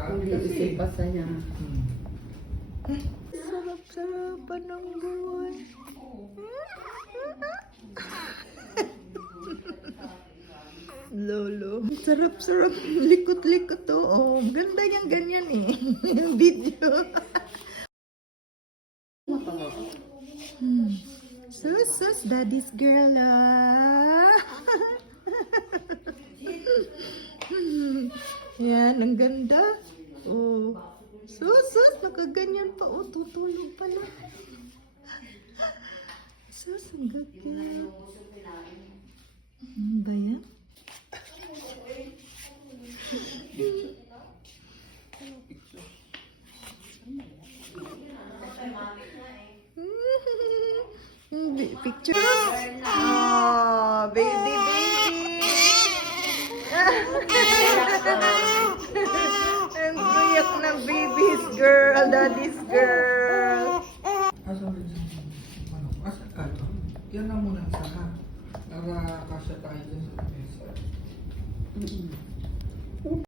Nag-iisip pa saya. Sarap-sarapan ng buwan. Lolo. Sarap-sarap. Likot-likot to. Oh, ganda yung ganyan eh. Video. Sus, daddy's girl ah. Yan, ang ganda. Oh. Sus, nakaganyan pa. Oh, tutulog pala. Sus, ang gagyan. Ano ba yan? Picture. Oh, baby. Ang kuyak na baby's girl, daddy's girl. Asa ka to? Yan na muna sa ha. Para kasya tayo dyan sa mesa.